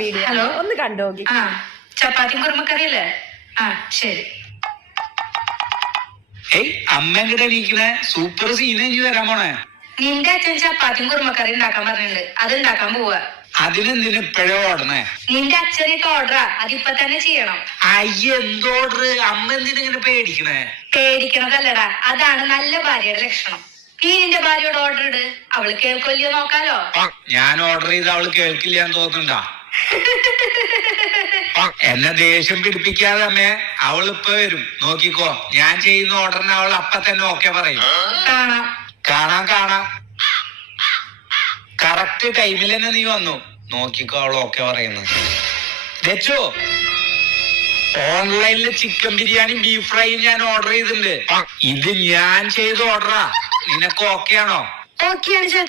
Video hello ഒന്ന് കണ്ടോക്കി. ചപ്പാത്തി കുറുമക്കറിയല്ലേ? ശരി. അമ്മ എങ്ങടെ ഇരിക്കണേ? സൂപ്പർ സീനെ വരാൻ പോണേ. നിന്റെ അച്ഛൻ ചപ്പാത്തിയും കുറുമക്കറി ഉണ്ടാക്കാൻ പറഞ്ഞിട്ടുണ്ട്, അത് ഉണ്ടാക്കാൻ പോവാ. അതിനെന്തിനു ഇപ്പഴേ ഓടണേ? നിന്റെ അച്ഛനൊക്കെ ഓർഡറാ, അതിപ്പൊ തന്നെ ചെയ്യണം. എന്ത് ഓർഡർ? അമ്മ എന്തിനെ പേടിക്കണേ? പേടിക്കണതല്ലടാ, അതാണ് നല്ല ഭാര്യയുടെ ലക്ഷണം. നീ നിന്റെ ഭാര്യയോട് ഓർഡർ ഇട്, അവള് കേൾക്കൊല്ലയോ നോക്കാലോ. ഞാൻ ഓർഡർ ചെയ്ത് അവള് കേൾക്കില്ല എന്ന് തോന്നുന്നുണ്ടാ? എന്നെ ദേഷ്യം പിടിപ്പിക്കാതെ അമ്മേ, അവളിപ്പ വരും, നോക്കിക്കോ. ഞാൻ ചെയ്യുന്ന ഓർഡറിന് അവൾ അപ്പ തന്നെ ഓക്കെ പറയും. കാണാം കറക്റ്റ് ടൈമിൽ തന്നെ നീ വന്നു, നോക്കിക്കോ അവൾ ഓക്കെ പറയുന്നത്. വെച്ചോ, ഓൺലൈനില് ചിക്കൻ ബിരിയാണി ബീഫ് ഫ്രൈയും ഞാൻ ഓർഡർ ചെയ്തിട്ടുണ്ട്. ഇത് ഞാൻ ചെയ്ത ഓർഡറാ. നിനക്ക് ഓക്കെ ആണോ? ഓക്കെയാണ്